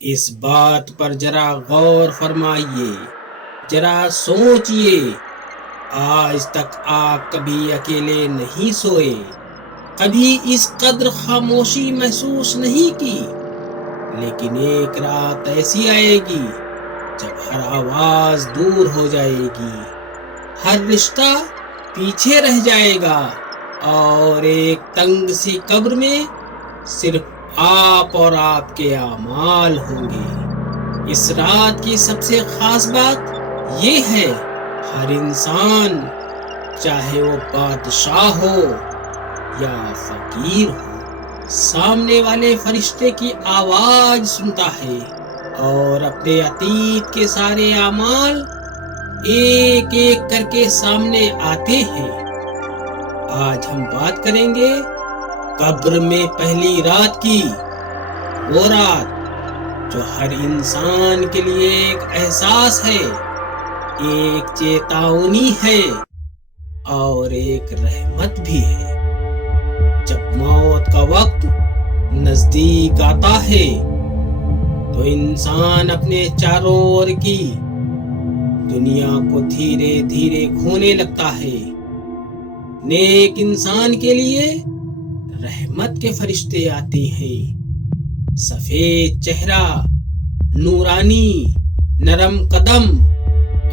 اس بات پر ذرا غور فرمائیے، ذرا سوچئے۔ آج تک آپ کبھی اکیلے نہیں سوئے، کبھی اس قدر خاموشی محسوس نہیں کی، لیکن ایک رات ایسی آئے گی جب ہر آواز دور ہو جائے گی، ہر رشتہ پیچھے رہ جائے گا، اور ایک تنگ سی قبر میں صرف آپ اور آپ کے اعمال ہوں گے۔ اس رات کی سب سے خاص بات یہ ہے، ہر انسان، چاہے وہ بادشاہ ہو یا فقیر ہو، سامنے والے فرشتے کی آواز سنتا ہے اور اپنے عتیق کے سارے اعمال ایک ایک کر کے سامنے آتے ہیں۔ آج ہم بات کریں گے قبر میں پہلی رات کی، وہ رات جو ہر انسان کے لیے ایک احساس ہے، ایک چیتاونی ہے اور ایک رحمت بھی ہے۔ جب موت کا وقت نزدیک آتا ہے تو انسان اپنے چاروں اور کی دنیا کو دھیرے دھیرے کھونے لگتا ہے۔ نیک انسان کے لیے رحمت کے فرشتے آتے ہیں، سفید چہرہ، نورانی، نرم قدم،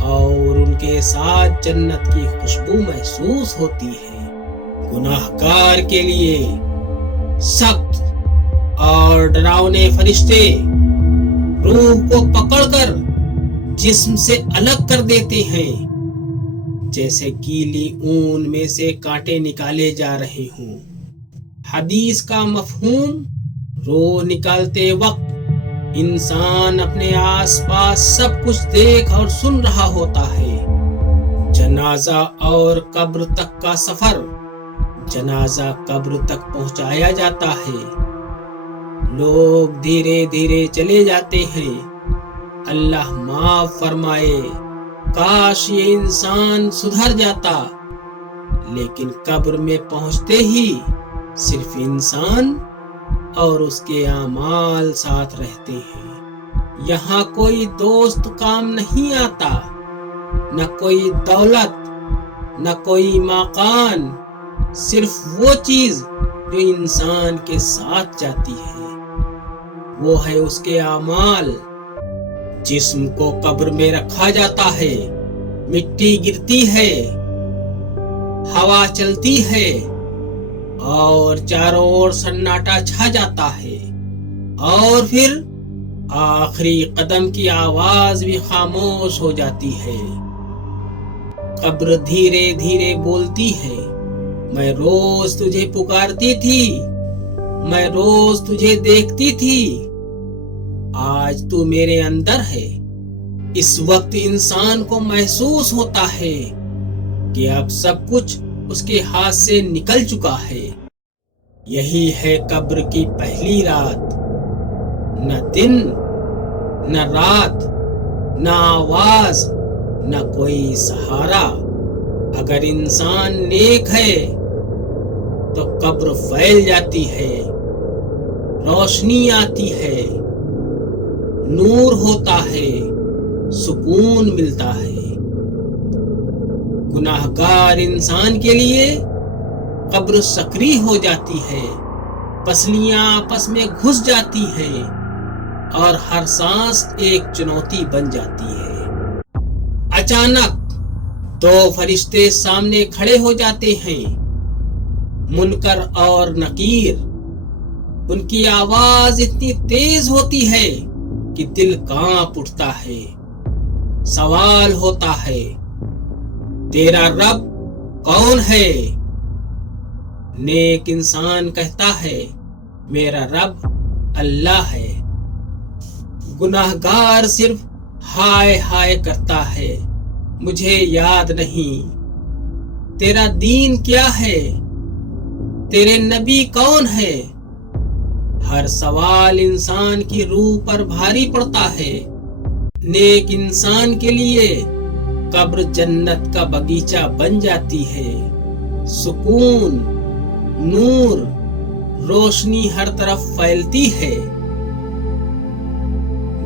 اور ان کے ساتھ جنت کی خوشبو محسوس ہوتی ہے۔ گناہگار کے لیے سخت اور ڈراؤنے فرشتے روح کو پکڑ کر جسم سے الگ کر دیتے ہیں، جیسے گیلی اون میں سے کانٹے نکالے جا رہے ہوں۔ حدیث کا مفہوم، روح نکالتے وقت انسان اپنے آس پاس سب کچھ دیکھ اور سن رہا ہوتا ہے۔ جنازہ اور قبر تک کا سفر، جنازہ قبر تک پہنچایا جاتا ہے، لوگ دھیرے دھیرے چلے جاتے ہیں۔ اللہ معاف فرمائے، کاش یہ انسان سدھر جاتا، لیکن قبر میں پہنچتے ہی صرف انسان اور اس کے اعمال ساتھ رہتے ہیں۔ یہاں کوئی دوست کام نہیں آتا، نہ کوئی دولت، نہ کوئی مکان، صرف وہ چیز جو انسان کے ساتھ جاتی ہے، وہ ہے اس کے اعمال۔ جسم کو قبر میں رکھا جاتا ہے، مٹی گرتی ہے، ہوا چلتی ہے، اور چاروں اور سناٹا چھا جاتا ہے، اور پھر آخری قدم کی آواز بھی خاموش ہو جاتی ہے۔ قبر دھیرے دھیرے بولتی ہے، میں روز تجھے پکارتی تھی، میں روز تجھے دیکھتی تھی، آج تو میرے اندر ہے۔ اس وقت انسان کو محسوس ہوتا ہے کہ اب سب کچھ اس کے ہاتھ سے نکل چکا ہے۔ یہی ہے قبر کی پہلی رات، نہ دن، نہ رات، نہ آواز، نہ کوئی سہارا۔ اگر انسان نیک ہے تو قبر پھیل جاتی ہے، روشنی آتی ہے، نور ہوتا ہے، سکون ملتا ہے۔ گناہگار انسان کے لیے قبر سکری ہو جاتی ہے، پسلیاں آپس میں گھس جاتی ہیں، اور ہر سانس ایک چنوتی بن جاتی ہے۔ اچانک دو فرشتے سامنے کھڑے ہو جاتے ہیں، منکر اور نکیر۔ ان کی آواز اتنی تیز ہوتی ہے کہ دل کانپ اٹھتا ہے۔ سوال ہوتا ہے، تیرا رب کون ہے؟ نیک انسان کہتا ہے، میرا رب اللہ ہے۔ گناہگار صرف ہائے ہائے کرتا ہے، مجھے یاد نہیں۔ تیرا دین کیا ہے؟ تیرے نبی کون ہے؟ ہر سوال انسان کی روح پر بھاری پڑتا ہے۔ نیک انسان کے لیے قبر جنت کا باغیچہ بن جاتی ہے، سکون، نور، روشنی ہر طرف پھیلتی ہے۔